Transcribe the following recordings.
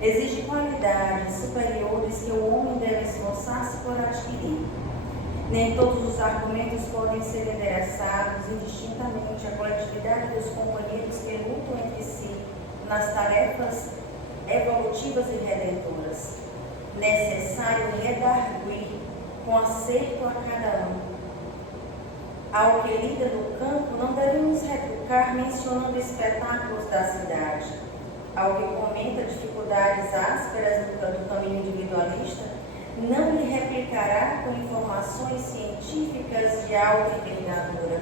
exige qualidades superiores que o homem deve esforçar-se por adquirir. Nem todos os argumentos podem ser endereçados indistintamente à coletividade dos companheiros que lutam entre si nas tarefas evolutivas e redentoras. Necessário redarguir com acerto a cada um. Ao que lida no campo, não devemos retrucar mencionando espetáculos da cidade. Ao que comenta dificuldades ásperas do caminho individualista, não lhe replicará com informações científicas de alta envergadura.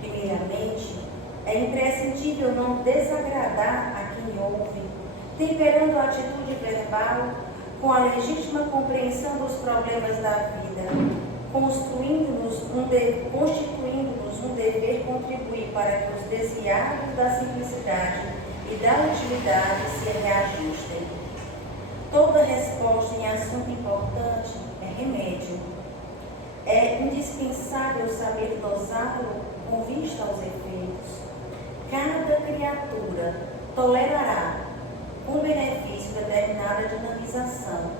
Primeiramente, é imprescindível não desagradar a quem ouve, temperando a atitude verbal com a legítima compreensão dos problemas da vida, constituindo-nos um dever contribuir para que os desviados da simplicidade e da utilidade se reajustem. Toda resposta em assunto importante é remédio. É indispensável saber dosá-lo com vista aos efeitos. Cada criatura tolerará, com benefício, determinada dinamização.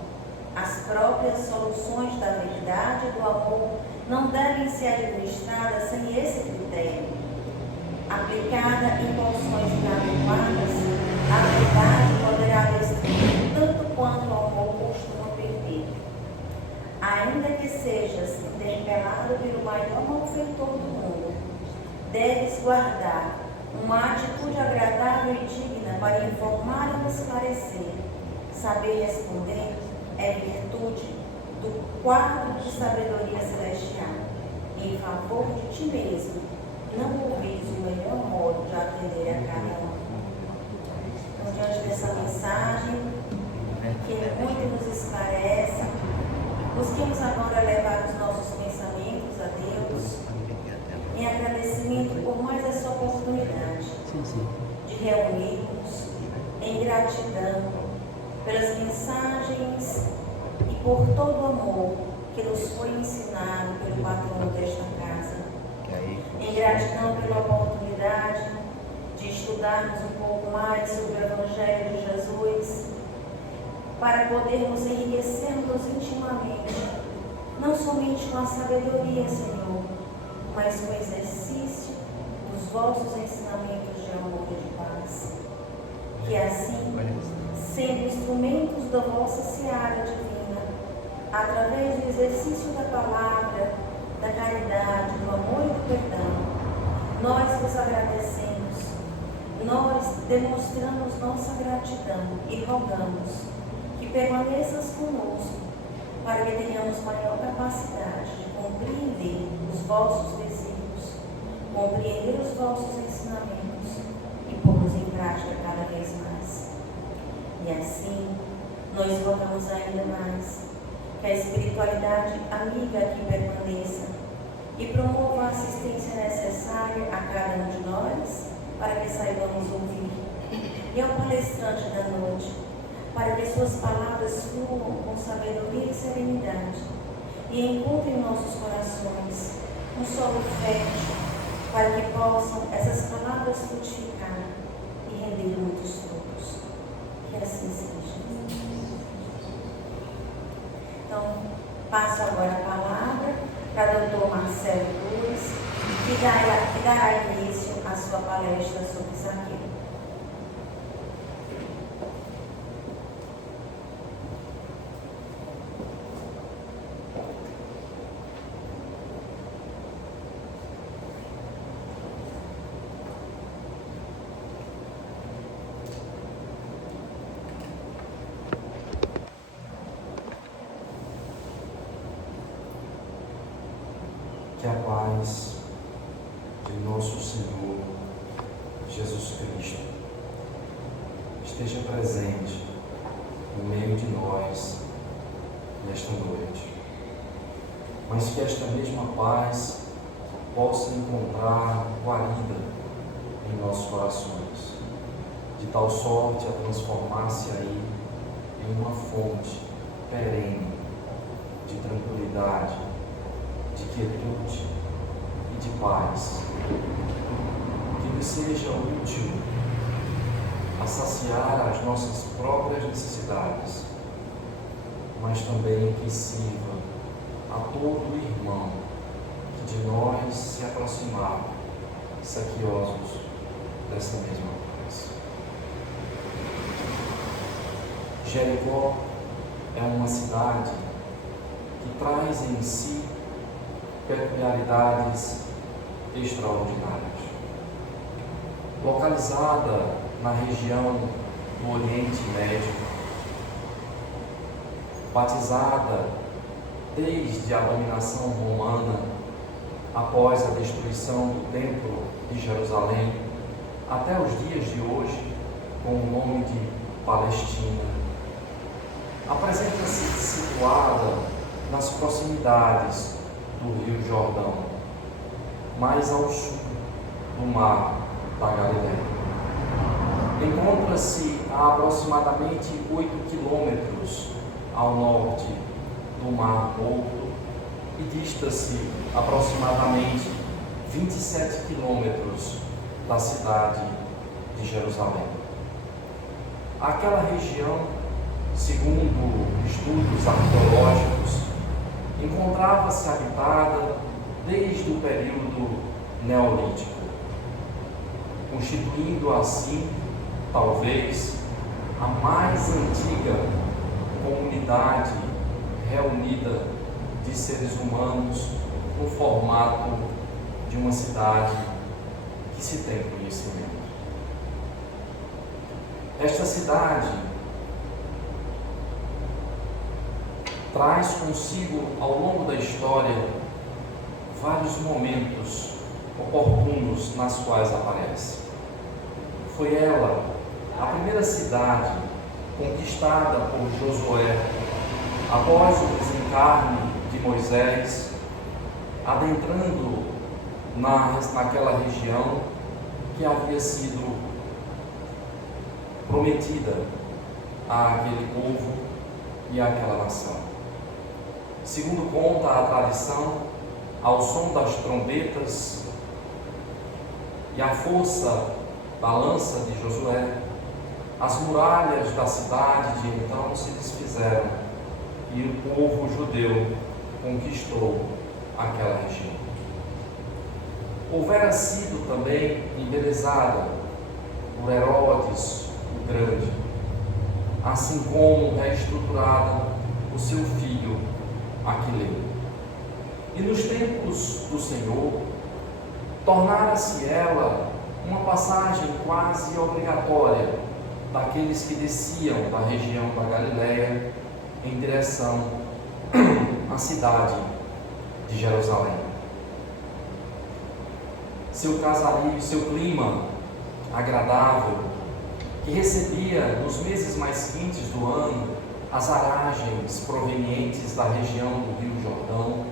As próprias soluções da verdade e do amor não devem ser administradas sem esse critério. Aplicada em porções inadequadas, a verdade poderá destruir tanto quanto o amor costuma perder. Ainda que sejas interpelado pelo maior malfeitor do mundo, deves guardar uma atitude agradável e digna para informar e esclarecer. Saber responder é virtude do quadro de sabedoria celestial. Em favor de ti mesmo, não ouvis o melhor modo de atender a cada um. Então, diante dessa mensagem, que muito nos esclarece, busquemos agora levar os nossos pensamentos a Deus, em agradecimento por mais essa oportunidade de reunirmos em gratidão pelas mensagens e por todo o amor que nos foi ensinado pelo patrono desta casa. Em gratidão pela oportunidade de estudarmos um pouco mais sobre o Evangelho de Jesus, para podermos enriquecermos intimamente, não somente com a sabedoria, Senhor, mas com o exercício dos vossos ensinamentos de amor e de paz. Que assim, sendo instrumentos da vossa seara divina, através do exercício da palavra, da caridade, do amor e do perdão, nós vos agradecemos, nós demonstramos nossa gratidão e rogamos que permaneças conosco, para que tenhamos maior capacidade de compreender os vossos desígnios, compreender os vossos ensinamentos e pô-los em prática cada vez mais. E assim, nós rogamos ainda mais que a espiritualidade amiga aqui permaneça e promova a assistência necessária a cada um de nós, para que saibamos ouvir. E ao palestrante da noite, para que suas palavras fluam com sabedoria e serenidade e encontrem em nossos corações um solo fértil, para que possam essas palavras frutificar e render muitos frutos. Que assim seja. Então, passo agora a palavra para o Dr. Marcelo Cruz, que dará início à sua palestra sobre Zaqueu. Que a paz de nosso Senhor Jesus Cristo esteja presente no meio de nós nesta noite, mas que esta mesma paz possa encontrar guarida em nossos corações, de tal sorte a transformar-se aí em uma fonte perene de tranquilidade, de quietude e de paz, que lhe seja útil a saciar as nossas próprias necessidades, mas também que sirva a todo irmão que de nós se aproximar, sequiosos dessa mesma paz. Jericó é uma cidade que traz em si peculiaridades extraordinárias. Localizada na região do Oriente Médio, batizada desde a dominação romana, após a destruição do Templo de Jerusalém, até os dias de hoje, com o nome de Palestina, apresenta-se situada nas proximidades do Rio Jordão, mais ao sul do Mar da Galileia. Encontra-se a aproximadamente 8 quilômetros ao norte do Mar Morto e dista-se aproximadamente 27 quilômetros da cidade de Jerusalém. Aquela região, segundo estudos arqueológicos, encontrava-se habitada desde o período neolítico, constituindo assim, talvez, a mais antiga comunidade reunida de seres humanos no formato de uma cidade que se tem conhecimento. Esta cidade traz consigo, ao longo da história, vários momentos oportunos nas quais aparece. Foi ela a primeira cidade conquistada por Josué após o desencarne de Moisés, adentrando naquela região que havia sido prometida àquele povo e àquela nação. Segundo conta a tradição, ao som das trombetas e à força da lança de Josué, as muralhas da cidade de então se desfizeram e o povo judeu conquistou aquela região. Houvera sido também embelezada por Herodes o Grande, assim como reestruturada por seu filho Aquileu. E nos tempos do Senhor, tornara-se ela uma passagem quase obrigatória daqueles que desciam da região da Galileia em direção à cidade de Jerusalém. Seu casario, seu clima agradável, que recebia nos meses mais quentes do ano as aragens provenientes da região do Rio Jordão,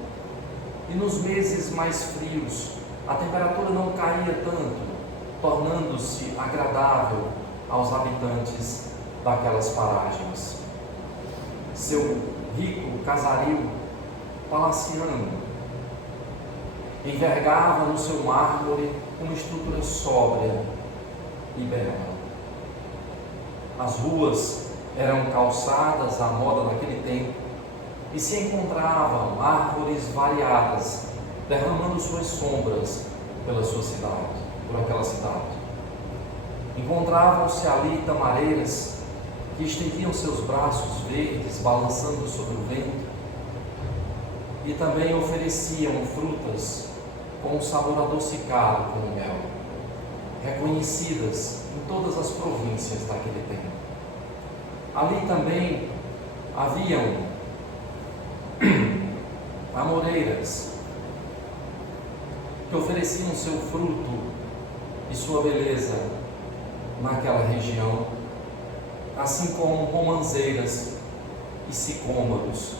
e nos meses mais frios a temperatura não caía tanto, tornando-se agradável aos habitantes daquelas paragens. Seu rico casario palaciano envergava no seu mármore uma estrutura sóbria e bela. As ruas eram calçadas à moda daquele tempo e se encontravam árvores variadas, derramando suas sombras pela sua cidade, por aquela cidade. Encontravam-se ali tamareiras que estendiam seus braços verdes, balançando sobre o vento, e também ofereciam frutas com um sabor adocicado como mel, reconhecidas em todas as províncias daquele tempo. Ali também haviam amoreiras que ofereciam seu fruto e sua beleza naquela região, assim como romanzeiras e sicômoros,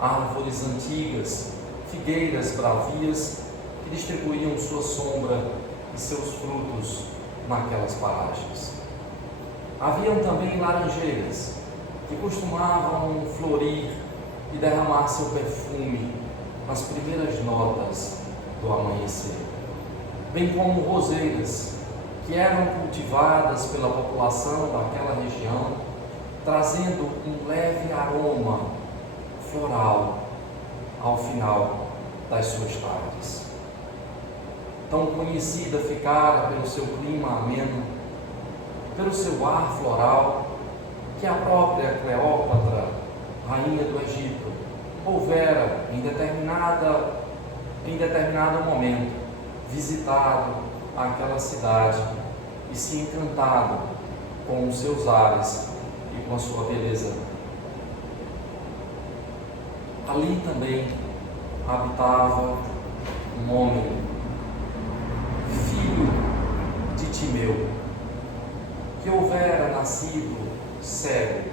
árvores antigas, figueiras bravias que distribuíam sua sombra e seus frutos naquelas paragens. Haviam também laranjeiras que costumavam florir e derramar seu perfume nas primeiras notas do amanhecer, bem como roseiras que eram cultivadas pela população daquela região, trazendo um leve aroma floral ao final das suas tardes. Tão conhecida ficara pelo seu clima ameno, pelo seu ar floral, que a própria Cleópatra, rainha do Egito, houvera em determinado momento visitado aquela cidade e se encantado com os seus ares e com a sua beleza. Ali também habitava um homem, filho de Timeu, que houvera nascido cego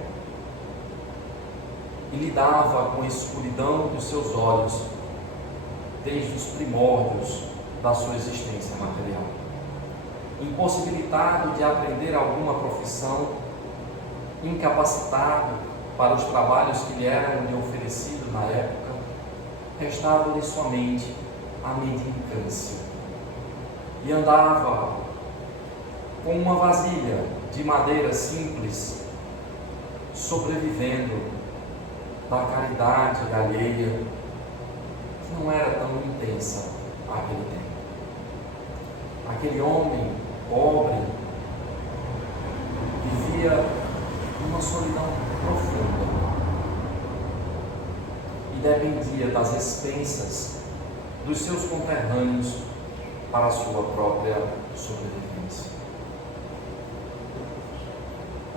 e lidava com a escuridão dos seus olhos desde os primórdios da sua existência material. Impossibilitado de aprender alguma profissão, incapacitado para os trabalhos que lhe eram lhe oferecidos na época, restava-lhe somente a mendicância. E andava com uma vasilha de madeira simples, sobrevivendo da caridade alheia, que não era tão intensa naquele tempo. Aquele homem pobre vivia numa solidão profunda e dependia das expensas dos seus conterrâneos para a sua própria sobrevivência.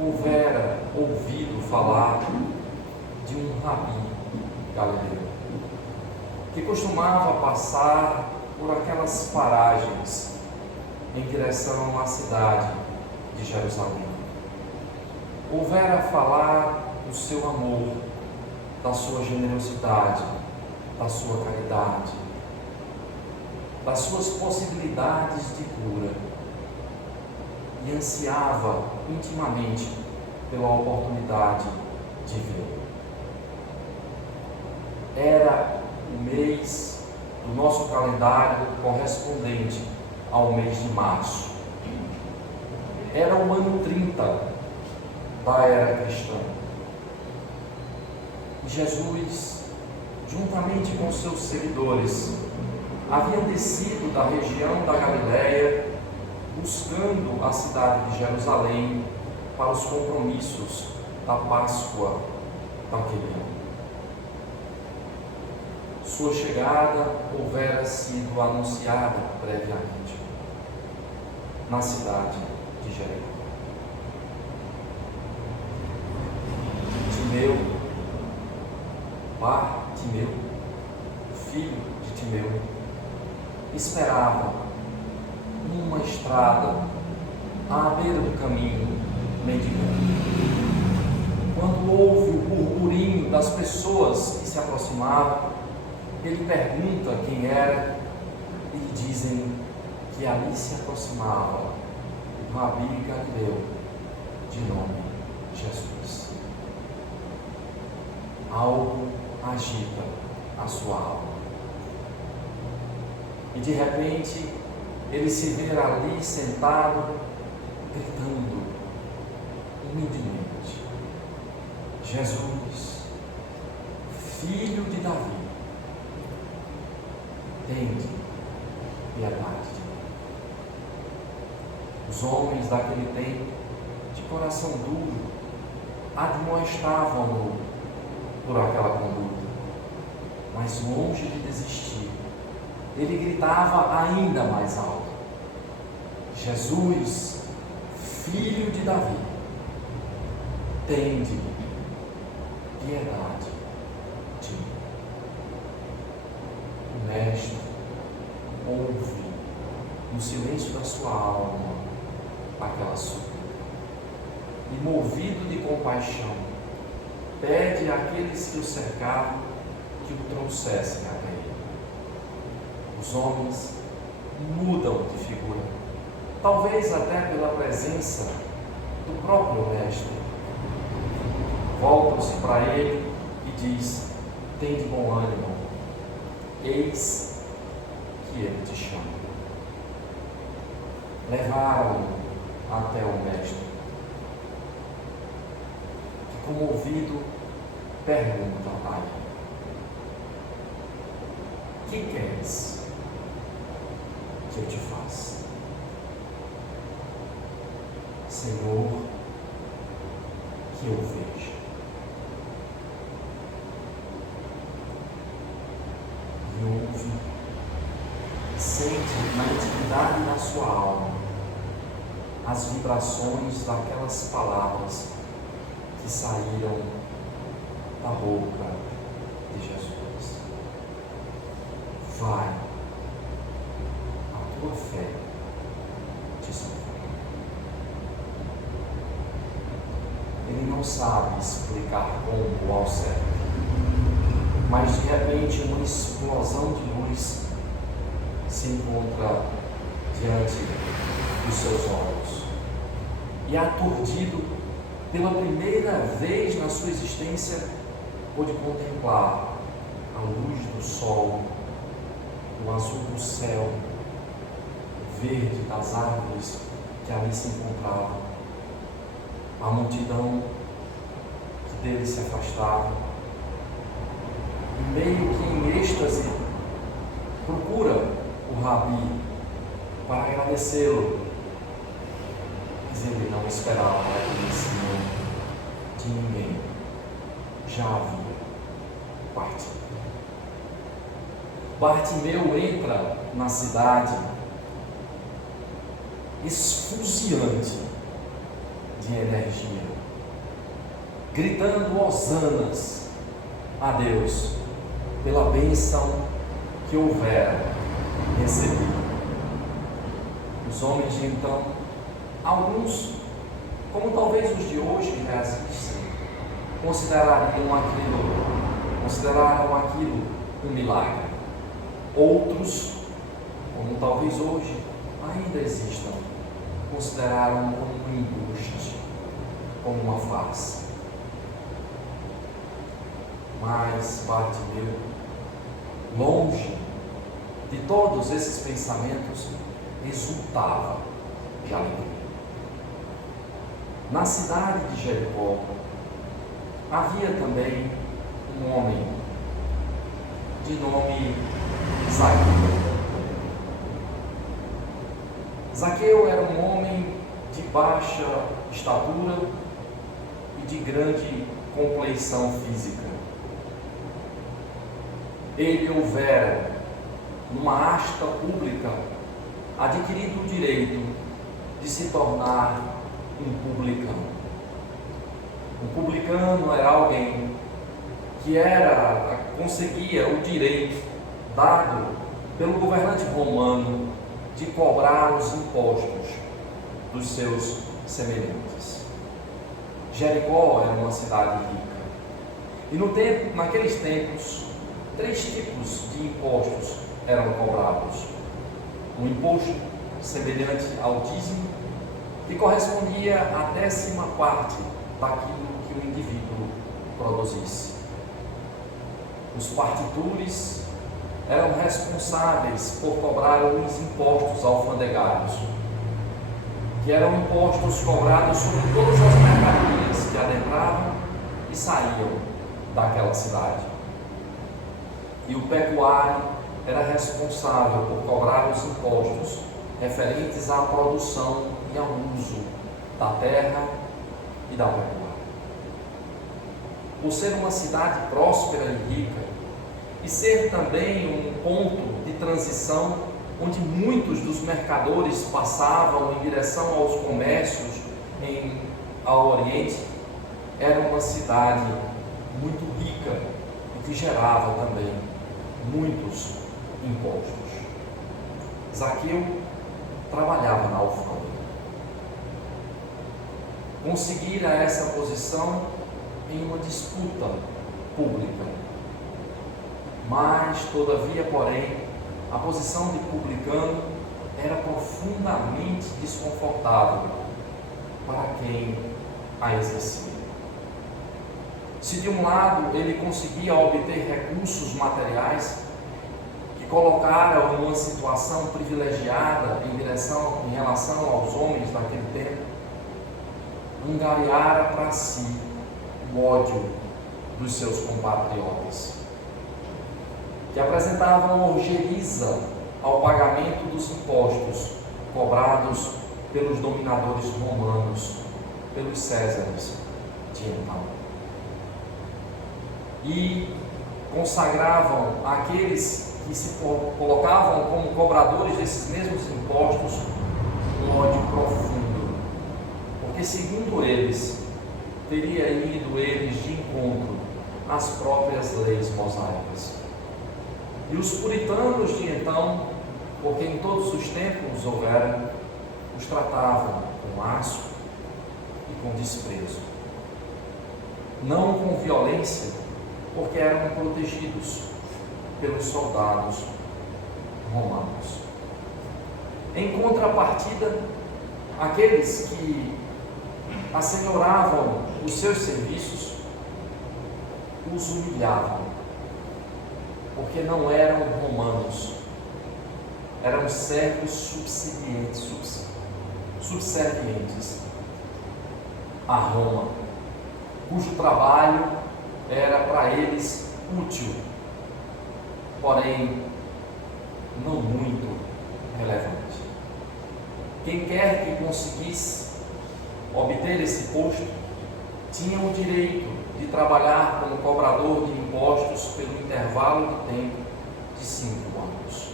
Houvera ouvido falar de um rabi galileu que costumava passar por aquelas paragens em direção à cidade de Jerusalém. Houvera falar do seu amor, da sua generosidade, da sua caridade, das suas possibilidades de cura, e ansiava intimamente pela oportunidade de ver. Era o mês do nosso calendário correspondente ao mês de março. Era o ano 30 da era cristã. E Jesus, juntamente com seus seguidores, havia descido da região da Galileia, buscando a cidade de Jerusalém para os compromissos da Páscoa daquele ano. Sua chegada houvera sido anunciada previamente na cidade de Jericó. Timeu, Bartimeu, filho de Timeu, esperava numa estrada à beira do caminho, mendigando. Quando ouve o burburinho das pessoas que se aproximavam, ele pergunta quem era e lhe dizem que ali se aproximava o rabi galileu de nome Jesus. Algo agita a sua alma. E de repente ele se vê ali sentado, gritando humildemente: Jesus, filho de Davi, tende piedade de mim. Os homens daquele tempo, de coração duro, admoestavam-no por aquela conduta, mas longe de desistir, ele gritava ainda mais alto: Jesus, filho de Davi, tende piedade de mim. O mestre ouve no silêncio da sua alma aquela súplica e, movido de compaixão, pede àqueles que o cercavam que o trouxessem até ele. Os homens mudam de figura, talvez até pela presença do próprio mestre. Voltam-se para ele e diz: tende bom ânimo, eis que ele te chama. levaram-no até o mestre, que, comovido, pergunta a ele: que queres que eu te faça? Senhor, que eu veja. E ouve, sente na intimidade da sua alma as vibrações daquelas palavras que saíram da boca de Jesus. Vai, a tua fé te salvará. Ele não sabe explicar como ao certo, mas de repente uma explosão de luz se encontra diante dos seus olhos. E aturdido, pela primeira vez na sua existência, pôde contemplar a luz do sol, o azul do céu, o verde das árvores que ali se encontravam, a multidão que dele se afastava, e meio que em êxtase procura o Rabi para agradecê-lo, mas ele não esperava o reconhecimento de ninguém, já havia partido. Bartimeu entra na cidade esfuziante de energia, gritando hosanas a Deus pela bênção que houvera recebido. Os homens de então, alguns, como talvez os de hoje que assistem, consideraram aquilo um milagre. Outros, como talvez hoje ainda existam, consideraram como um embuste, como uma farsa. Mas Bartimeu, longe de todos esses pensamentos, exultava de alegria. Na cidade de Jericó havia também um homem de nome Zaqueu. Zaqueu era um homem de baixa estatura e de grande compleição física. Ele houvera, numa asta pública, adquirido o direito de se tornar um publicano. Um publicano era alguém que conseguia o direito dado pelo governante romano de cobrar os impostos dos seus semelhantes. Jericó era uma cidade rica. E naqueles tempos, 3 tipos de impostos eram cobrados. Um imposto semelhante ao dízimo, que correspondia à 10ª parte daquilo que o indivíduo produzisse. Os partitures eram responsáveis por cobrar os impostos alfandegários, que eram impostos cobrados sobre todas as mercadorias que adentravam e saíam daquela cidade. E o pecuário era responsável por cobrar os impostos referentes à produção e ao uso da terra e da pecuária. Por ser uma cidade próspera e rica, e ser também um ponto de transição onde muitos dos mercadores passavam em direção aos comércios ao Oriente, era uma cidade muito rica e que gerava também muitos impostos. Zaqueu trabalhava na alfândega. Conseguira essa posição em uma disputa pública. Mas, todavia, porém, a posição de publicano era profundamente desconfortável para quem a exercia. Se de um lado ele conseguia obter recursos materiais que colocara numa situação privilegiada em relação aos homens daquele tempo, angariara para si o ódio dos seus compatriotas, que apresentavam ojeriza ao pagamento dos impostos cobrados pelos dominadores romanos, pelos Césares de então. E consagravam aqueles que se colocavam como cobradores desses mesmos impostos um ódio profundo, porque segundo eles, teria ido eles de encontro às próprias leis mosaicas. E os puritanos de então, porque em todos os tempos houveram, os tratavam com asco e com desprezo. Não com violência, porque eram protegidos pelos soldados romanos. Em contrapartida, aqueles que assenhoravam os seus serviços os humilhavam, porque não eram romanos, eram servos subservientes a Roma, cujo trabalho era para eles útil, porém não muito relevante. Quem quer que conseguisse obter esse posto tinha o direito de trabalhar como cobrador de impostos pelo intervalo de tempo de 5 anos.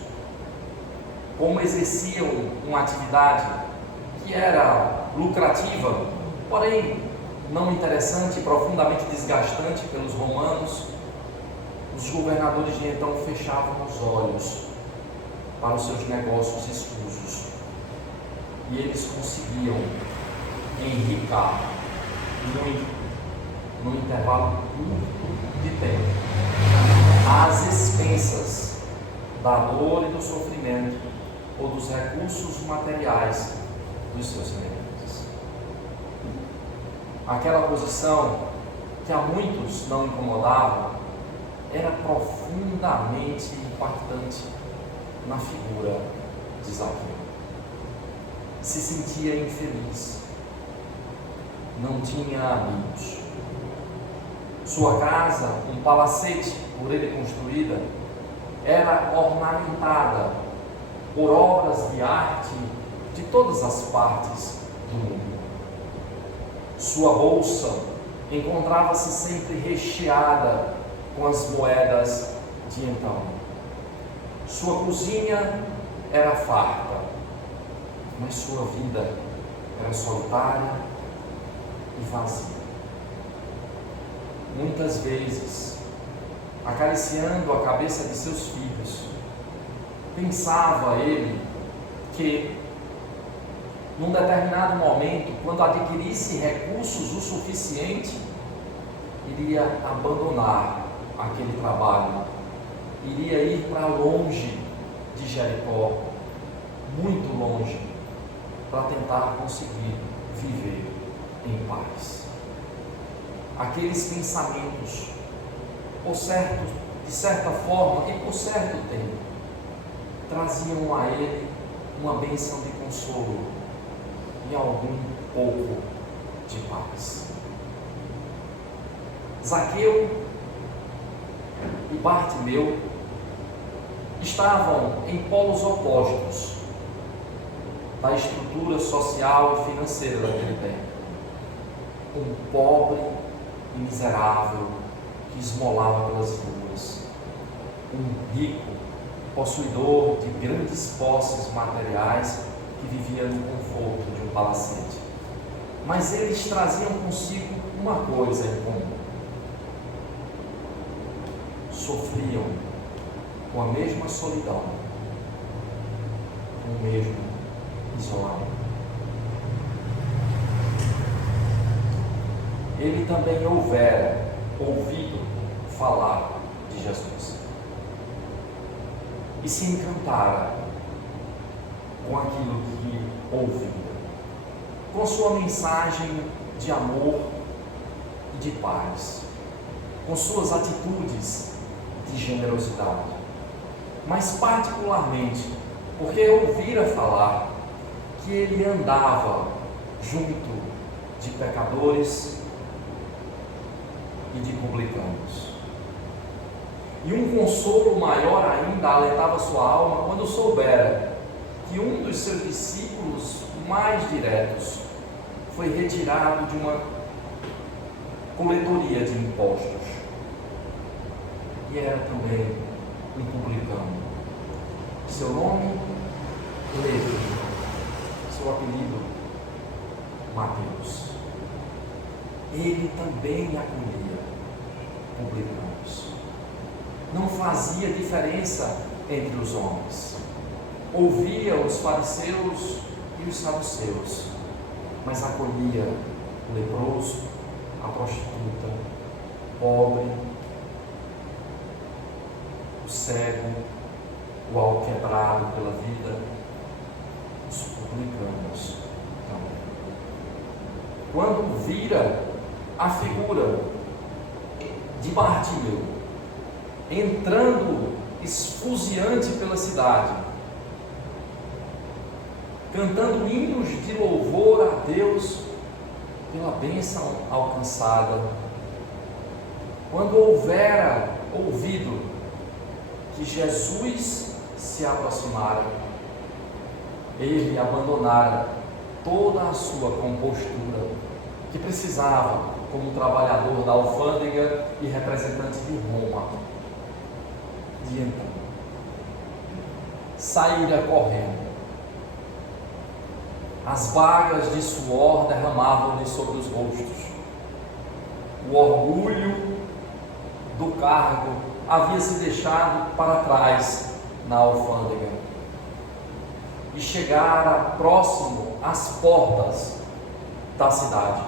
Como exerciam uma atividade que era lucrativa, porém não interessante e profundamente desgastante pelos romanos, os governadores de então fechavam os olhos para os seus negócios escusos e eles conseguiam enriquecer muito num intervalo curto de tempo, às expensas da dor e do sofrimento ou dos recursos materiais dos seus semelhantes. Aquela posição que a muitos não incomodava era profundamente impactante na figura de Zaqueu. Se sentia infeliz, não tinha amigos. Sua casa, um palacete por ele construída, era ornamentada por obras de arte de todas as partes do mundo. Sua bolsa encontrava-se sempre recheada com as moedas de então. Sua cozinha era farta, mas sua vida era solitária e vazia. Muitas vezes, acariciando a cabeça de seus filhos, pensava ele que, num determinado momento, quando adquirisse recursos o suficiente, iria abandonar aquele trabalho, iria ir para longe de Jericó, muito longe, para tentar conseguir viver em paz. Aqueles pensamentos, de certa forma e por certo tempo, traziam a ele uma bênção de consolo e algum pouco de paz. Zaqueu e Bartimeu estavam em polos opostos da estrutura social e financeira daquele tempo. Um pobre e miserável que esmolava pelas ruas, um rico possuidor de grandes posses materiais que vivia no conforto de um palacete. Mas eles traziam consigo uma coisa em comum: sofriam com a mesma solidão, com o mesmo isolamento. Ele também houvera ouvido falar de Jesus e se encantara com aquilo que ouvia, com sua mensagem de amor e de paz, com suas atitudes de generosidade. mas particularmente porque ouvira falar que ele andava junto de pecadores e de publicanos. E um consolo maior ainda alertava sua alma quando soubera que um dos seus discípulos mais diretos foi retirado de uma coletoria de impostos. E era também um publicano. Seu nome, Levi. Seu apelido, Mateus. Ele também acolhia publicanos. Não fazia diferença entre os homens. Ouvia os fariseus e os saduceus, mas acolhia o leproso, a prostituta, o pobre, o cego, o alquebrado pela vida, os publicanos também. Quando vira a figura de Bartimeu entrando esfuziante pela cidade, cantando hinos de louvor a Deus pela bênção alcançada, quando houvera ouvido que Jesus se aproximara, ele abandonara toda a sua compostura que precisava como trabalhador da alfândega e representante de Roma, de então saíra correndo. As vagas de suor derramavam-lhe sobre os rostos. O orgulho do cargo havia se deixado para trás na alfândega e chegara próximo às portas da cidade.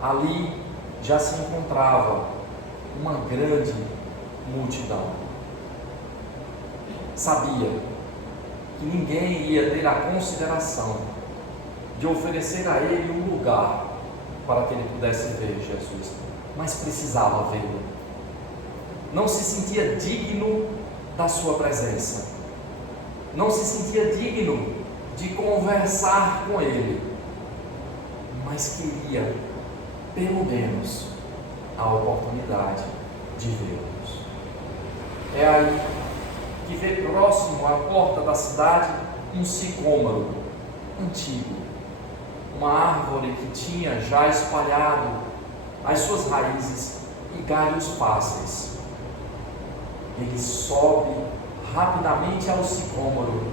Ali já se encontrava uma grande multidão. Sabia que ninguém ia ter a consideração de oferecer a ele um lugar para que ele pudesse ver Jesus, mas precisava vê-lo. Não se sentia digno da sua presença, não se sentia digno de conversar com ele, mas queria, pelo menos, a oportunidade de vê-los. É aí que vê próximo à porta da cidade um sicômoro antigo, uma árvore que tinha já espalhado as suas raízes e galhos fáceis. Ele sobe rapidamente ao sicômoro,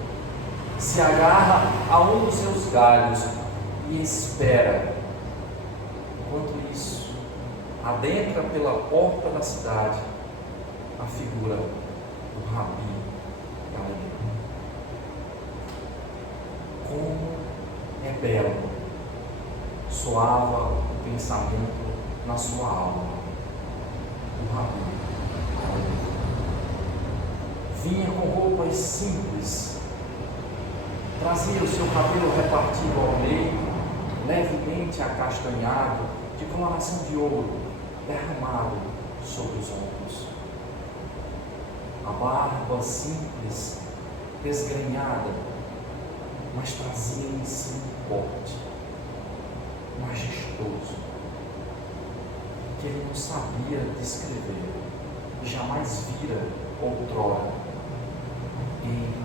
se agarra a um dos seus galhos e espera. Enquanto isso, adentra pela porta da cidade a figura do Rabi Galileu. Como é belo soava o pensamento na sua alma. O Rabi Galileu vinha com roupas simples, trazia o seu cabelo repartido ao meio, levemente acastanhado, de coloração de ouro, derramado sobre os ombros. A barba simples, desgrenhada, mas trazia em si um porte majestoso, que ele não sabia descrever, e jamais vira outrora em ninguém.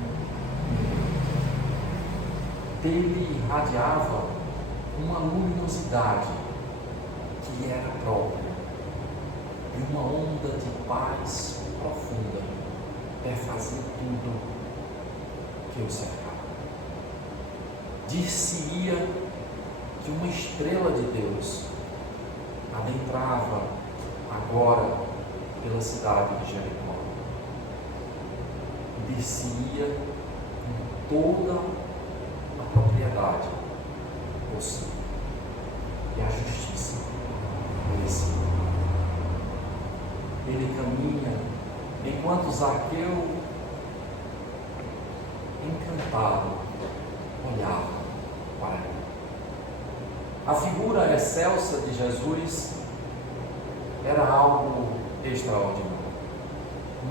Dele irradiava uma luminosidade que era própria de uma onda de paz profunda, perfazia tudo que o cercava. Dir-se-ia que uma estrela de Deus adentrava agora pela cidade de Jericó. Dir-se-ia com toda a propriedade possível e a justiça merecida. Ele caminha enquanto Zaqueu, encantado, olhava para ele. A figura excelsa de Jesus era algo extraordinário.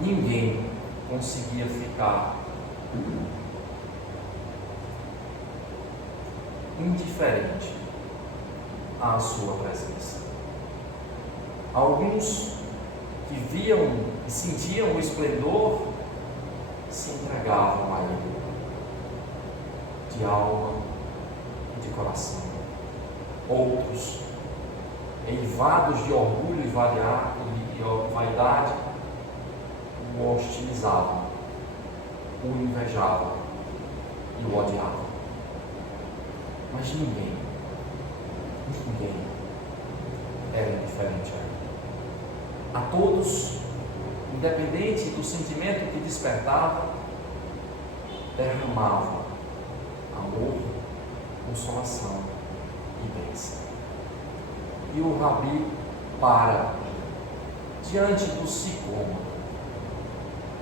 Ninguém conseguia ficar indiferente à sua presença. Alguns que viam e sentiam o esplendor se entregavam a ele, de alma e de coração. Outros, eivados de orgulho e vaidade, o hostilizavam, o invejavam e o odiavam. Mas ninguém era indiferente a ele. A todos, independente do sentimento que despertava, derramava amor, consolação e bênção. E o Rabi para diante do sicômoro,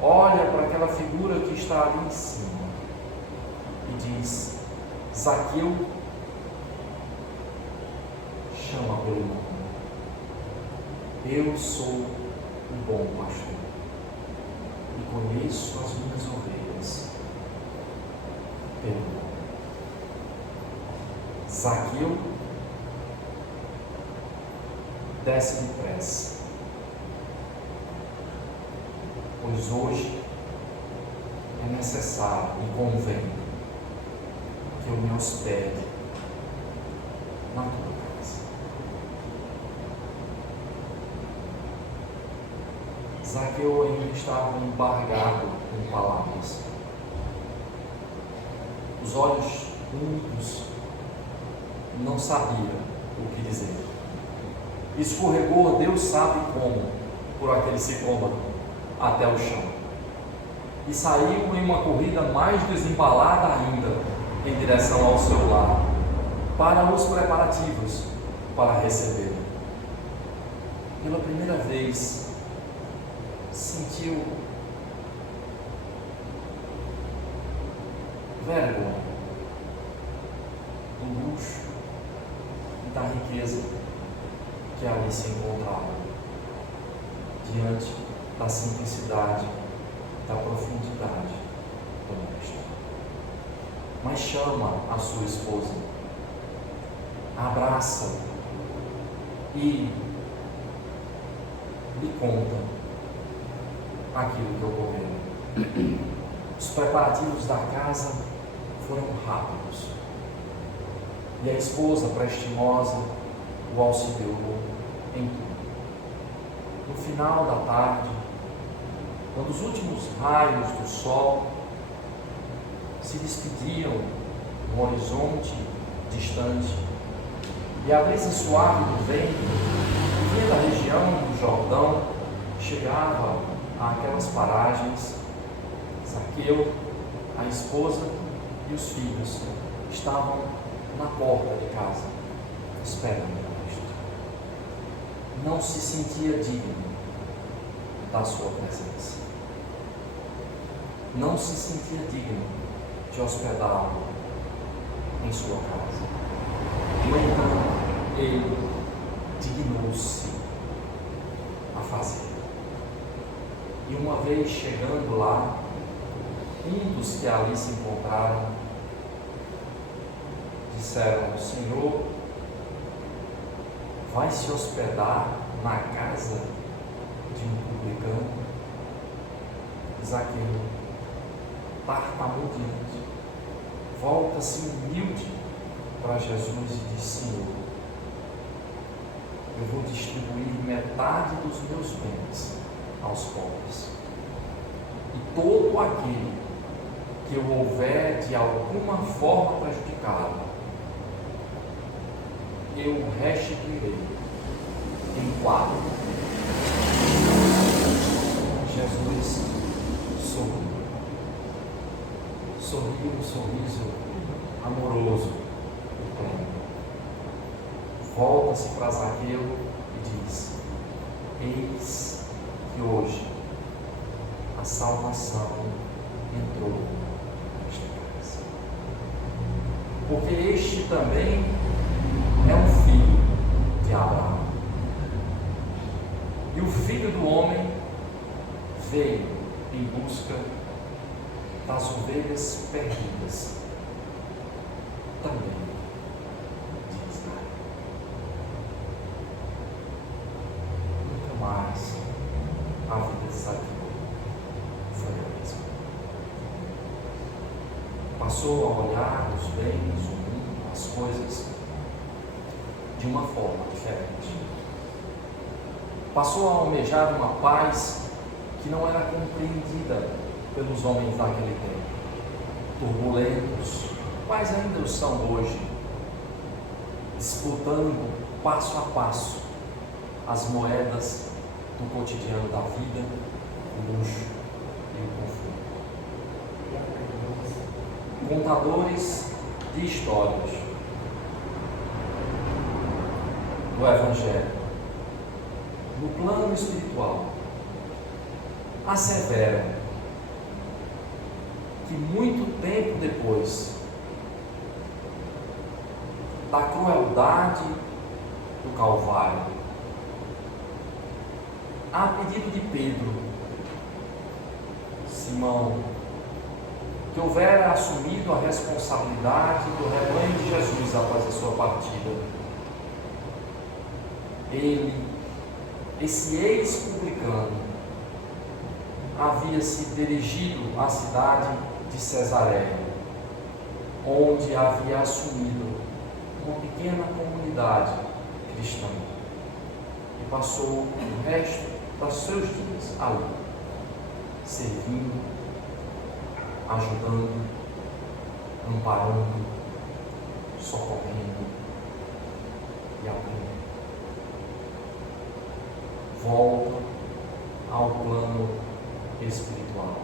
olha para aquela figura que está ali em cima e diz: Zaqueu, chama pelo nome. Eu sou o bom pastor e conheço as minhas ovelhas pelo nome. Zaqueu, desce depressa, pois hoje é necessário e convém que eu me hospede na tua casa. Zaqueu ainda estava embargado com palavras, os olhos úmidos, não sabia o que dizer. Escorregou, Deus sabe como, por aquele sicômoro até o chão, e saiu em uma corrida mais desembalada ainda em direção ao seu lar, para os preparativos para recebê-lo. Pela primeira vez sentiu vergonha do luxo e da riqueza que ali se encontrava, diante da simplicidade, da profundidade do Mestre. Mas chama a sua esposa, abraça e lhe conta aquilo que ocorreu. Os preparativos da casa foram rápidos e a esposa prestimosa o auxiliou em tudo. No final da tarde, quando os últimos raios do sol se despediam no horizonte distante e a brisa suave do vento que vinha da região do Jordão chegava àquelas paragens, Zaqueu, a esposa e os filhos estavam na porta de casa, esperando Cristo. Não se sentia digno da sua presença. Não se sentia digno de hospedá-lo em sua casa. No entanto, ele dignou-se a fazer. E uma vez chegando lá, um dos que ali se encontraram disseram: Senhor, vai se hospedar na casa de um publicano? Zaqueu, tartamudeante, volta-se humilde para Jesus e diz: Senhor, eu vou distribuir metade dos meus bens aos pobres, e todo aquele que eu houver de alguma forma prejudicado, eu restituirei em quadro. Jesus sorriu um sorriso amoroso e pleno. Volta-se para Zaqueu e diz: eis que hoje a salvação entrou nesta casa, porque este também é um filho de Abraão. E o Filho do Homem veio em busca das ovelhas perdidas, também de Israel. Nunca mais a vida de Zaqueu foi a mesma. Passou a olhar os bens, o mundo, as coisas de uma forma diferente. Passou a almejar uma paz que não era compreendida pelos homens daquele tempo. Turbulentos, quais ainda o são hoje, disputando passo a passo as moedas do cotidiano da vida, o luxo e o conforto. Contadores de histórias do Evangelho, no plano espiritual, asseveram que muito tempo depois da crueldade do Calvário, a pedido de Pedro, Simão, que houvera assumido a responsabilidade do rebanho de Jesus após a sua partida, esse ex-publicano, havia se dirigido à cidade de Cesareia, onde havia assumido uma pequena comunidade cristã, e passou o resto dos seus dias ali, servindo, ajudando, amparando, socorrendo e apoiando. Volta ao plano espiritual,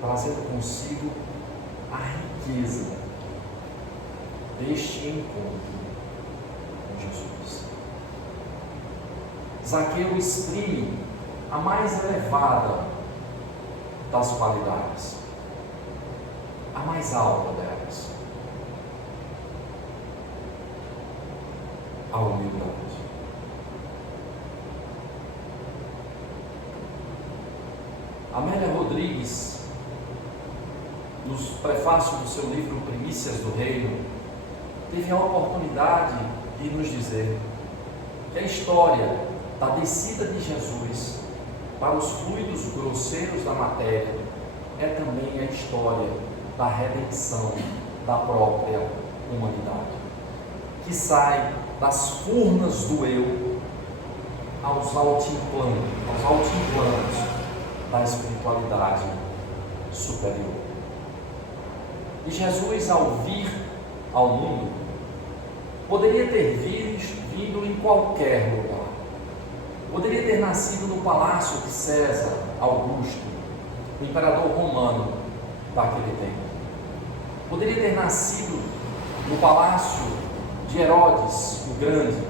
trazendo consigo a riqueza deste encontro com Jesus. Zaqueu exprime a mais elevada das qualidades, a mais alta delas, a humildade. Amélia Rodrigues, nos prefácios do seu livro Primícias do Reino, teve a oportunidade de nos dizer que a história da descida de Jesus para os fluidos grosseiros da matéria é também a história da redenção da própria humanidade, que sai das furnas do eu aos altiplanos da espiritualidade superior. E Jesus, ao vir ao mundo, poderia ter vindo em qualquer lugar. Poderia ter nascido no palácio de César Augusto, o imperador romano daquele tempo. Poderia ter nascido no palácio de Herodes o Grande,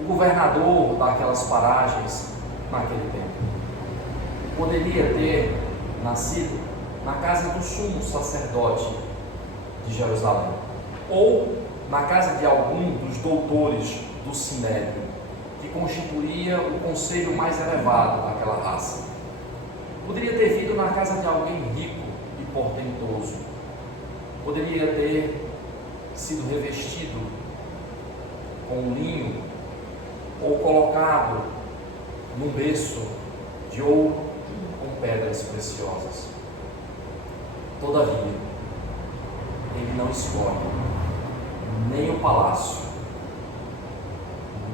o governador daquelas paragens naquele tempo. Poderia ter nascido na casa do sumo sacerdote de Jerusalém, ou na casa de algum dos doutores do Sinédrio, que constituía o conselho mais elevado daquela raça. Poderia ter vindo na casa de alguém rico e portentoso. Poderia ter sido revestido com linho ou colocado num berço de ouro com pedras preciosas. Todavia, ele não escolhe nem o palácio,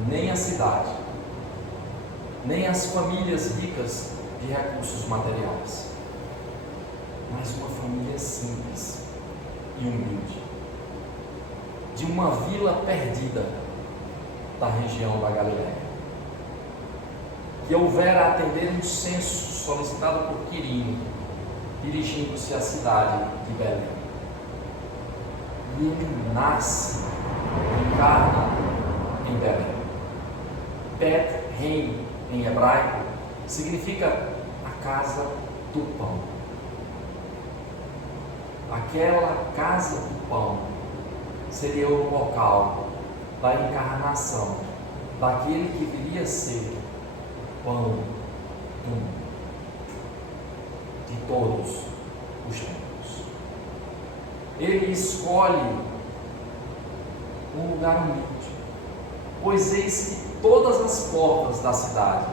nem a cidade, nem as famílias ricas de recursos materiais, mas uma família simples e humilde, de uma vila perdida da região da Galileia, que houvera atender um censo solicitado por Quirino, dirigindo-se à cidade de Belém. E ele nasce, encarna em Belém. Bet-Reim, em hebraico, significa a casa do pão. Aquela casa do pão seria o local da encarnação daquele que viria a ser o pão do mundo. de todos os tempos. Ele escolhe um lugar humilde, pois eis que todas as portas da cidade,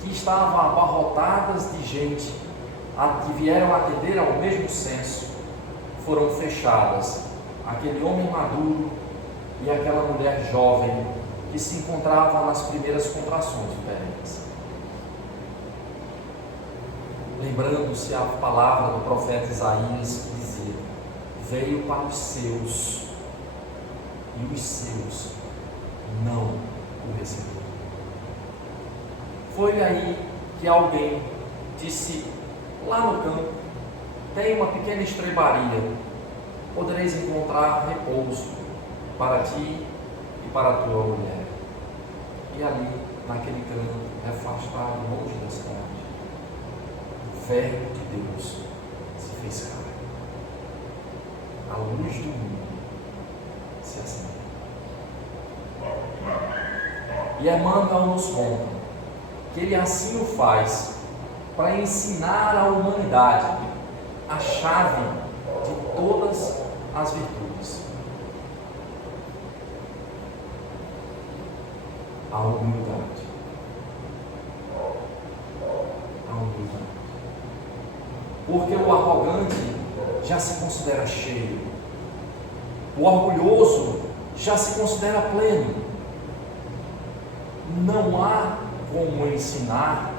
que estavam abarrotadas de gente, que vieram atender ao mesmo censo, foram fechadas. Aquele homem maduro e aquela mulher jovem que se encontrava nas primeiras contrações perenes. Lembrando-se a palavra do profeta Isaías que dizia: veio para os seus, e os seus não o receberam. Foi aí que alguém disse: lá no campo tem uma pequena estrebaria, podereis encontrar repouso para ti e para a tua mulher. E ali, naquele campo, afastado, longe da cidade, o Verbo de Deus se fez carne. A luz do mundo se acendeu. E Emmanuel nos conta que ele assim o faz para ensinar à humanidade a chave de todas as virtudes: a humildade. A humildade. Porque o arrogante já se considera cheio, o orgulhoso já se considera pleno. Não há como ensinar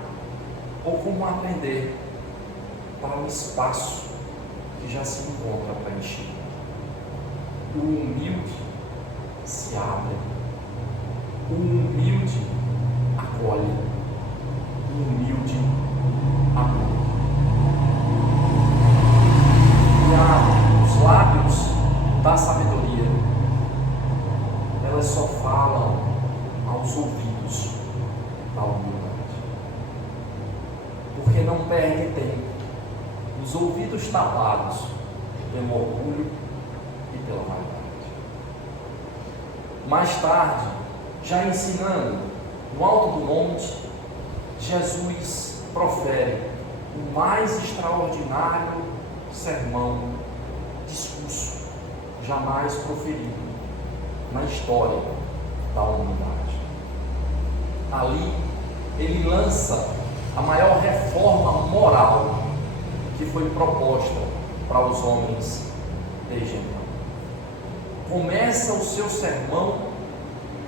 ou como aprender para um espaço que já se encontra preenchido. O humilde se abre, o humilde acolhe, o humilde acolhe. E os lábios da sabedoria, elas só falam aos ouvidos da humildade, porque não perde tempo, os ouvidos tapados pelo orgulho e pela vaidade. Mais tarde, já ensinando no alto do monte, Jesus profere o mais extraordinário sermão, discurso jamais proferido na história da humanidade. Ali ele lança a maior reforma moral que foi proposta para os homens desde então. Começa o seu sermão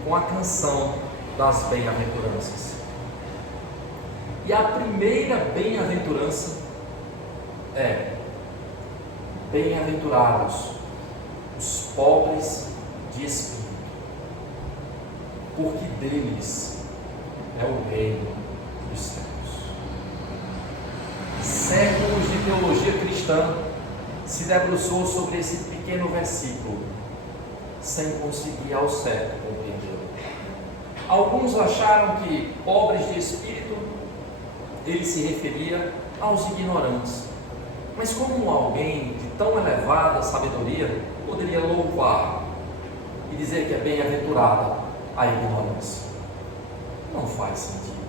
com a canção das bem-aventuranças. E a primeira bem-aventurança é: bem-aventurados os pobres de espírito, porque deles é o reino dos céus. Séculos de teologia cristã se debruçou sobre esse pequeno versículo, sem conseguir ao certo compreender. Alguns acharam que pobres de espírito ele se referia aos ignorantes. Mas como alguém de tão elevada sabedoria poderia louvar e dizer que é bem-aventurada a ignorância? Não faz sentido.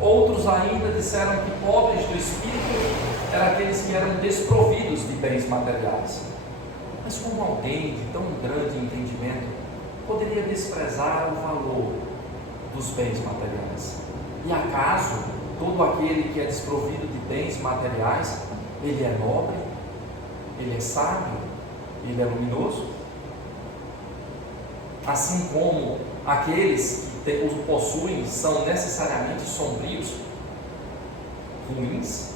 Outros ainda disseram que pobres do espírito eram aqueles que eram desprovidos de bens materiais. Mas como alguém de tão grande entendimento poderia desprezar o valor dos bens materiais? E acaso todo aquele que é desprovido de bens materiais, ele é nobre? Ele é sábio? Ele é luminoso? Assim como aqueles que os possuem são necessariamente sombrios, ruins,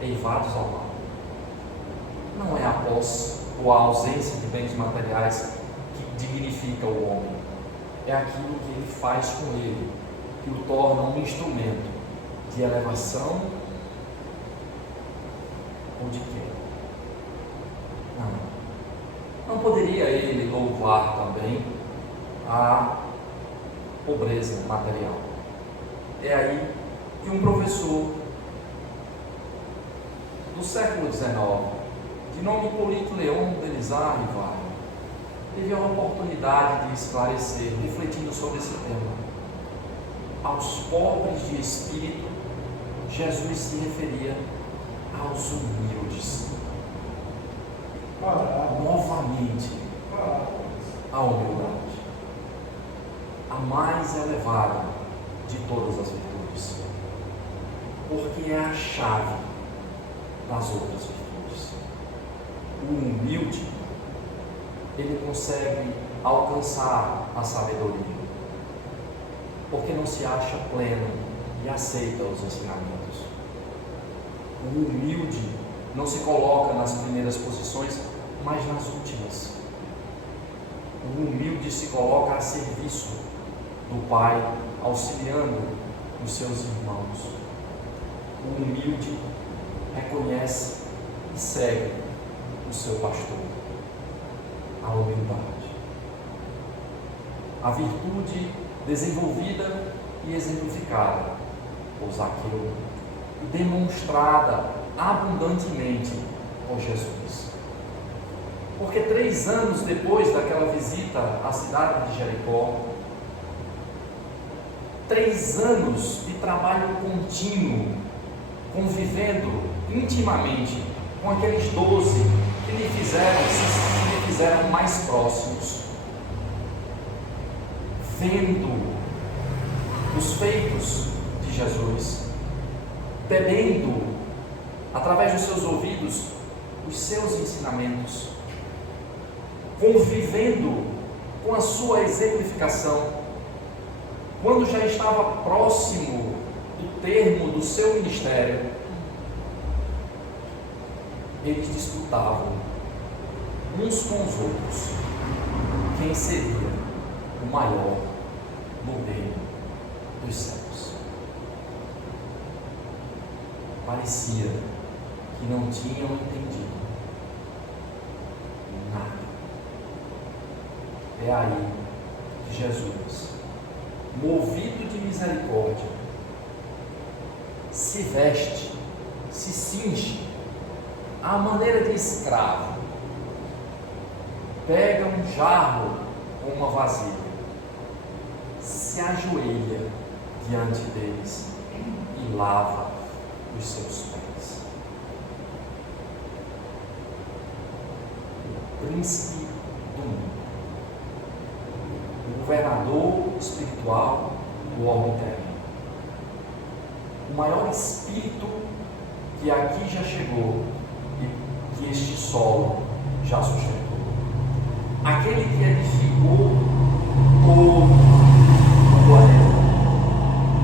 eivados ao mal. Não é a posse ou a ausência de bens materiais que dignifica o homem, é aquilo que ele faz com ele, que o torna um instrumento de elevação ou de queda. Não poderia ele louvar também a pobreza material. É aí que um professor do século XIX, de nome Hipólito Leon Denizar Rivaio, teve a oportunidade de esclarecer, refletindo sobre esse tema. Aos pobres de espírito, Jesus se referia aos humildes. Novamente, a humildade, a mais elevada de todas as virtudes, porque é a chave das outras virtudes. O humilde, ele consegue alcançar a sabedoria, porque não se acha pleno e aceita os ensinamentos. O humilde não se coloca nas primeiras posições, mas nas últimas. O humilde se coloca a serviço do Pai, auxiliando os seus irmãos. O humilde reconhece e segue o seu pastor. A humildade. A virtude desenvolvida e exemplificada por Zaqueu e demonstrada abundantemente por Jesus. Porque 3 anos depois daquela visita à cidade de Jericó, 3 anos de trabalho contínuo, convivendo intimamente com aqueles 12 que lhe fizeram mais próximos, vendo os feitos de Jesus, bebendo através dos seus ouvidos os seus ensinamentos, convivendo com a sua exemplificação, quando já estava próximo do termo do seu ministério, eles disputavam uns com os outros quem seria o maior no reino dos céus. Parecia que não tinham entendido nada. É aí que Jesus, movido de misericórdia, se veste, se cinge à maneira de escravo, pega um jarro ou uma vasilha, se ajoelha diante deles e lava os seus pés. O príncipe do mundo, o governador espiritual do orbe terreno, o maior espírito que aqui já chegou e que este solo já sustentou, aquele que edificou todo o planeta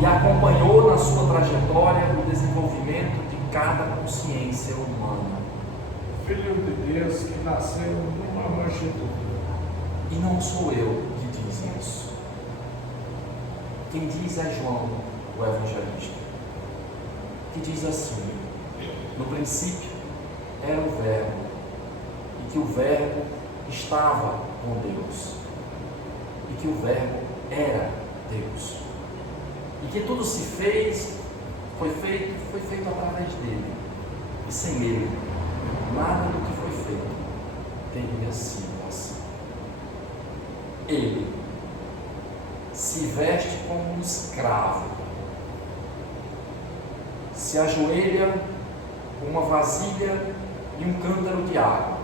e acompanhou na sua trajetória o desenvolvimento de cada consciência humana. Filho de Deus que nasceu numa manjedoura. E não sou eu que diz isso. Quem diz é João, o evangelista, que diz assim: no princípio era o Verbo, e que o Verbo estava com Deus, e que o Verbo era Deus, e que tudo se fez, foi feito através dele, e sem ele, nada do que foi feito teria sido assim. Ele se veste como um escravo, se ajoelha com uma vasilha e um cântaro de água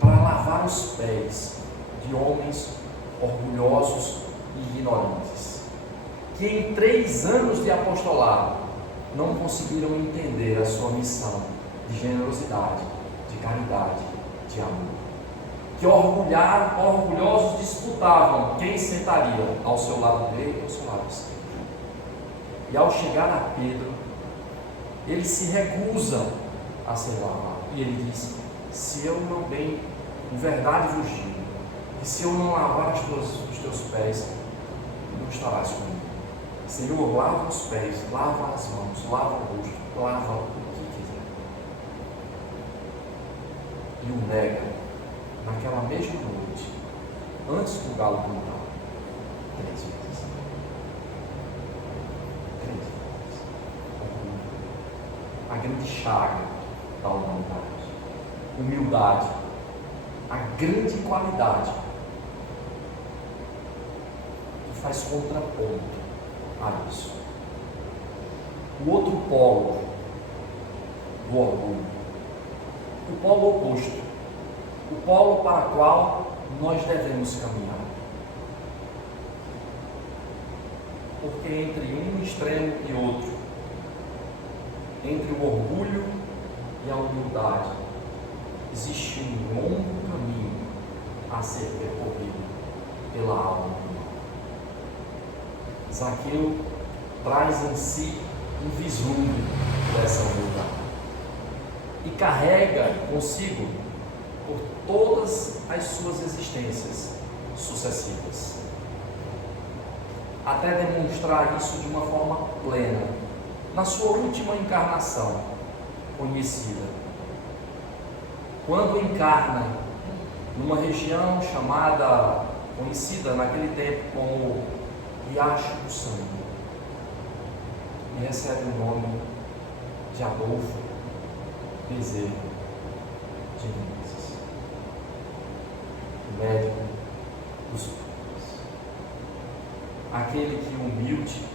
para lavar os pés de homens orgulhosos e ignorantes, que em 3 anos de apostolado não conseguiram entender a sua missão de generosidade, de caridade, de amor, que orgulhosos disputavam quem sentaria ao seu lado direito ou ao seu lado esquerdo. E ao chegar a Pedro, ele se recusa a ser lavado, e ele diz: se eu não bem, em verdade vos digo, que se eu não lavar os teus pés, não estarás comigo. Senhor, lava os pés, lava as mãos, lava o rosto, lava o que quiser. E o nega naquela mesma noite, antes do galo cantar, 3 vezes. 3 vezes. A grande chaga da humanidade. Humildade. A grande qualidade que faz contraponto a isso. O outro polo do orgulho. O polo oposto, o polo para o qual nós devemos caminhar. Porque entre um extremo e outro, entre o orgulho e a humildade, existe um longo caminho a ser percorrido pela alma humana. Zaqueu traz em si um vislumbre dessa humildade e carrega consigo por todas as suas existências sucessivas, até demonstrar isso de uma forma plena na sua última encarnação conhecida, quando encarna numa região chamada, conhecida naquele tempo como Riacho do Sangue, e recebe o nome de Adolfo Bezerra de Menezes, médico dos pobres, aquele que, humilde,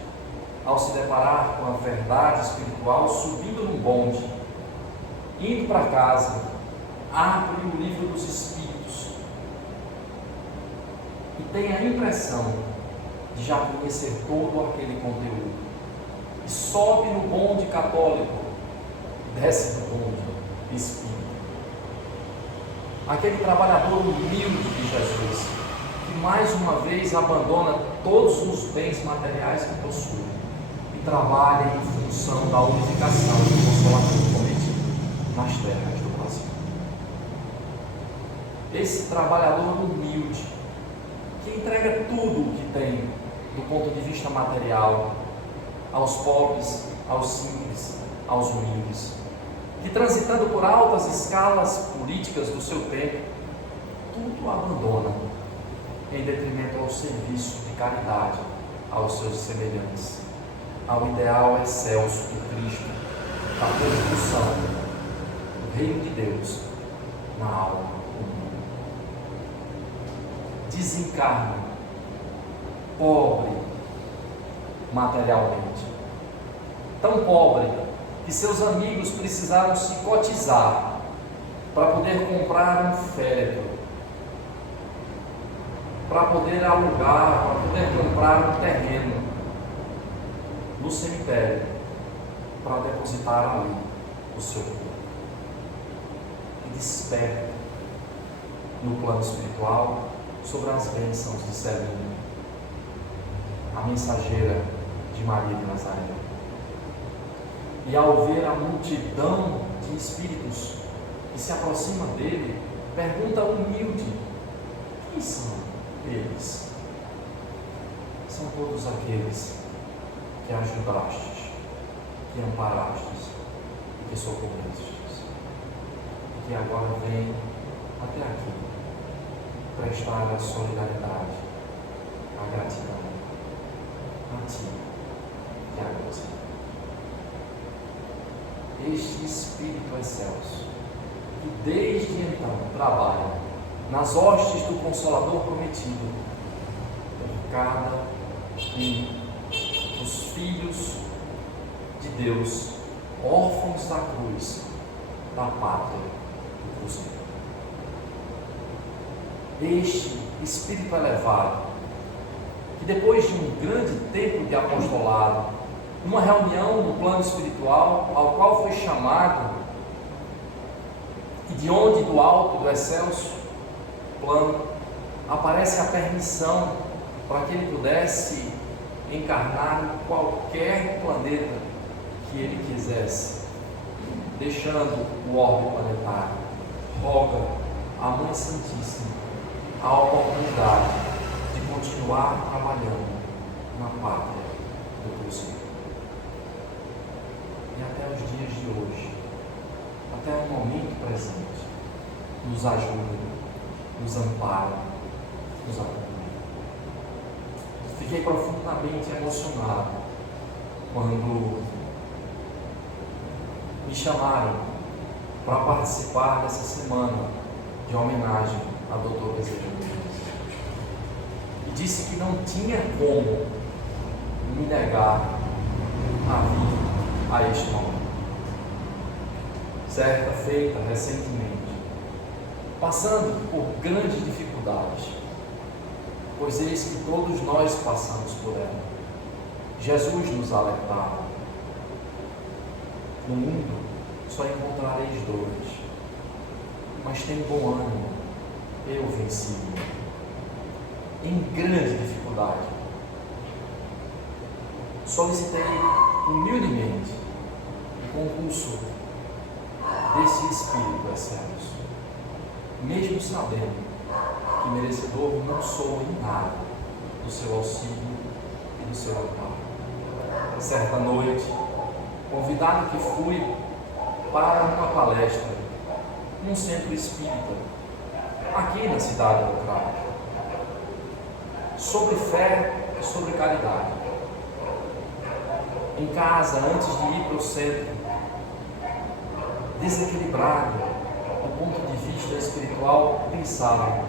ao se deparar com a verdade espiritual, subindo num bonde, indo para casa, abre o livro dos Espíritos e tem a impressão de já conhecer todo aquele conteúdo, e sobe no bonde católico, desce do bonde espírita. Aquele trabalhador humilde de Jesus, que mais uma vez abandona todos os bens materiais que possui e trabalha em função da unificação do Consolador prometido nas terras do Brasil. Esse trabalhador humilde, que entrega tudo o que tem do ponto de vista material aos pobres, aos simples, aos humildes, que, transitando por altas escalas políticas do seu tempo, tudo abandona em detrimento ao serviço de caridade aos seus semelhantes, ao ideal excelso do Cristo, da construção do reino de Deus na alma humana. Desencarna, pobre materialmente, tão pobre que seus amigos precisaram se cotizar para poder comprar um féretro, para poder alugar, para poder comprar um terreno no cemitério, para depositar ali o seu corpo. E desperta no plano espiritual sobre as bênçãos de Celina, a mensageira de Maria de Nazaré. E ao ver a multidão de espíritos que se aproxima dele, pergunta humilde: quem são eles? São todos aqueles que ajudastes, que amparastes, que socorrestes, e que agora vêm até aqui prestar a solidariedade, a gratidão a ti e a você. Este Espírito excelso, que desde então trabalha nas hostes do Consolador prometido por cada um dos filhos de Deus, órfãos da cruz, da pátria do cruzeiro. Este Espírito elevado, que depois de um grande tempo de apostolado, numa reunião no plano espiritual, ao qual foi chamado, e de onde do alto, do excelso plano, aparece a permissão para que ele pudesse encarnar em qualquer planeta que ele quisesse, deixando o orbe planetário, roga à Mãe Santíssima a oportunidade de continuar trabalhando na pátria do cruzeiro. E até os dias de hoje, até o momento presente, nos ajuda, nos ampara, nos acompanha. Fiquei profundamente emocionado quando me chamaram para participar dessa semana de homenagem a Dr. Bezerra de Menezes. E disse que não tinha como me negar a vir a este momento. certa feita recentemente, passando por grandes dificuldades, pois eis que todos nós passamos por ela. Jesus nos alertava: no mundo só encontrareis dores, mas tem bom ânimo, eu venci. Em grande dificuldade, solicitei humildemente o concurso desse Espírito excelso, mesmo sabendo que merecedor não sou em nada do seu auxílio e do seu amparo. Certa noite, convidado que fui para uma palestra num centro espírita, aqui na cidade do Crato, sobre fé e sobre caridade. Em casa, antes de ir para o centro, desequilibrado do ponto de vista espiritual, pensava: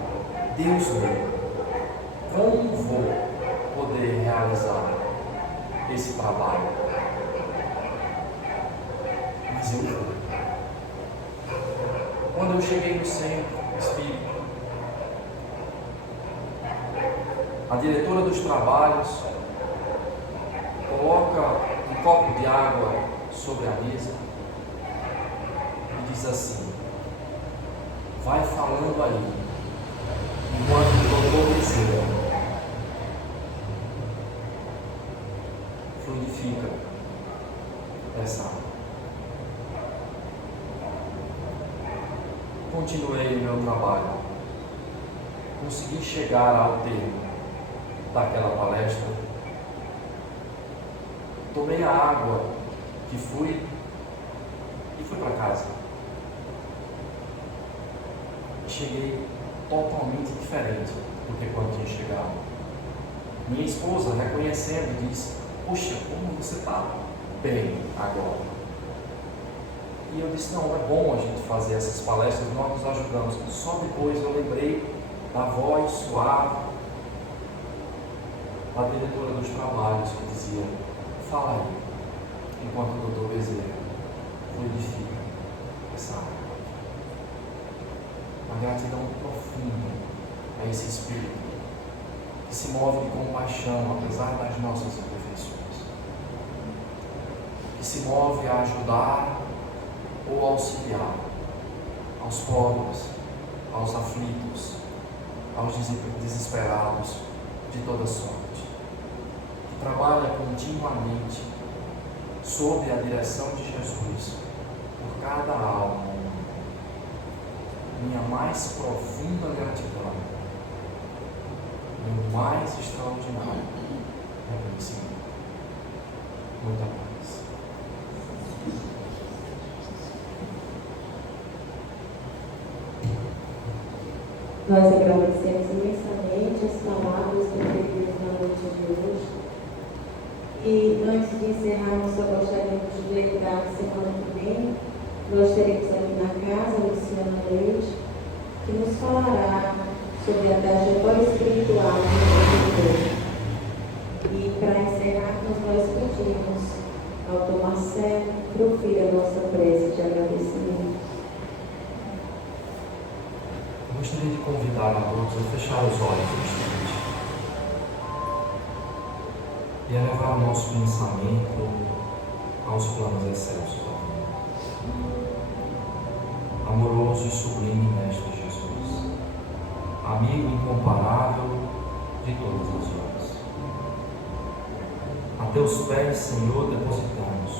Deus meu, como vou poder realizar esse trabalho? Mas eu vou. Quando eu cheguei no centro espírita, a diretora dos trabalhos coloca um copo de água sobre a mesa e diz assim: vai falando aí, enquanto o doutor Bezerra fluidifica essa água. Continuei o meu trabalho, consegui chegar ao termo daquela palestra, tomei a água que fui e fui para casa. Cheguei totalmente diferente do que quando tinha chegado. Minha esposa, reconhecendo, disse: poxa, como você está bem agora. E eu disse: não, é bom a gente fazer essas palestras, nós nos ajudamos. Só depois eu lembrei da voz suave da diretora dos trabalhos, que dizia: fala aí, enquanto o doutor Bezerra fluidifica essa água. Uma gratidão profunda a esse Espírito que se move de compaixão apesar das nossas imperfeições, que se move a ajudar ou auxiliar aos pobres, aos aflitos, aos desesperados de toda sorte, que trabalha continuamente sob a direção de Jesus por cada alma. Minha mais profunda gratidão e o mais extraordinário reconhecimento. Muita paz. Nós agradecemos imensamente as palavras proferidas na noite de hoje. E antes de encerrarmos, só gostaríamos de lembrar que semana que vem nós teremos aqui na casa a Luciana Leite, que nos falará sobre a trajetória espiritual do Senhor. E para encerrarmos, nós pedimos ao Dom Marcelo que profira a nossa prece de agradecimento. Gostaria de convidar a todos a fechar os olhos neste instante e a levar o nosso pensamento aos planos excelsos da vida. Amoroso e sublime Mestre Jesus, amigo incomparável de todas as horas, a teus pés, Senhor, depositamos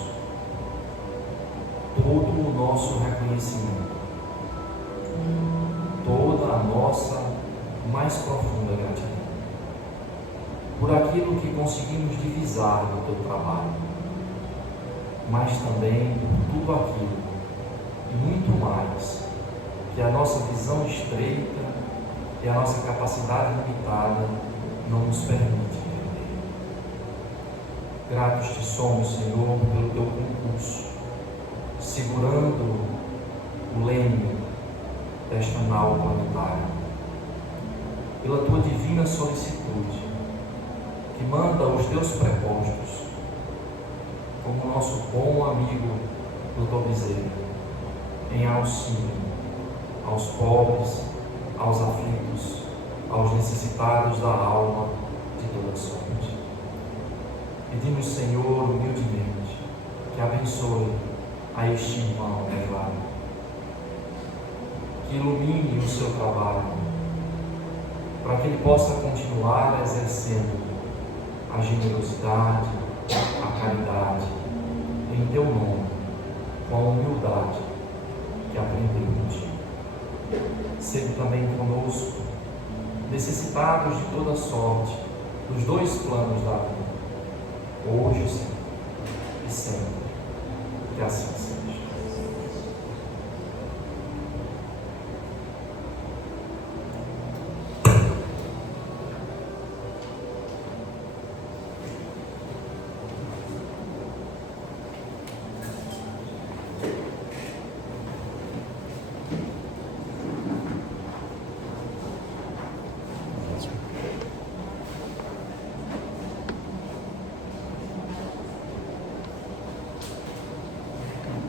todo o nosso reconhecimento, toda a nossa mais profunda gratidão por aquilo que conseguimos divisar do teu trabalho, mas também por tudo aquilo e muito mais que a nossa visão estreita e a nossa capacidade limitada não nos permite entender. Gratos te somos, Senhor, pelo teu concurso, segurando o leme desta nau planetária, pela tua divina solicitude, que manda os teus prepostos, como nosso bom amigo Dr. Bezerra, em auxílio aos pobres, aos aflitos, aos necessitados da alma de toda sorte. Pedimos, Senhor, humildemente, que abençoe a este irmão Evaldo, que ilumine o seu trabalho, para que ele possa continuar exercendo a generosidade, a caridade, em teu nome, com a humildade que aprendeu contigo. Sede também conosco, necessitados de toda sorte, dos dois planos da vida, hoje, Senhor, e sempre, que assim seja.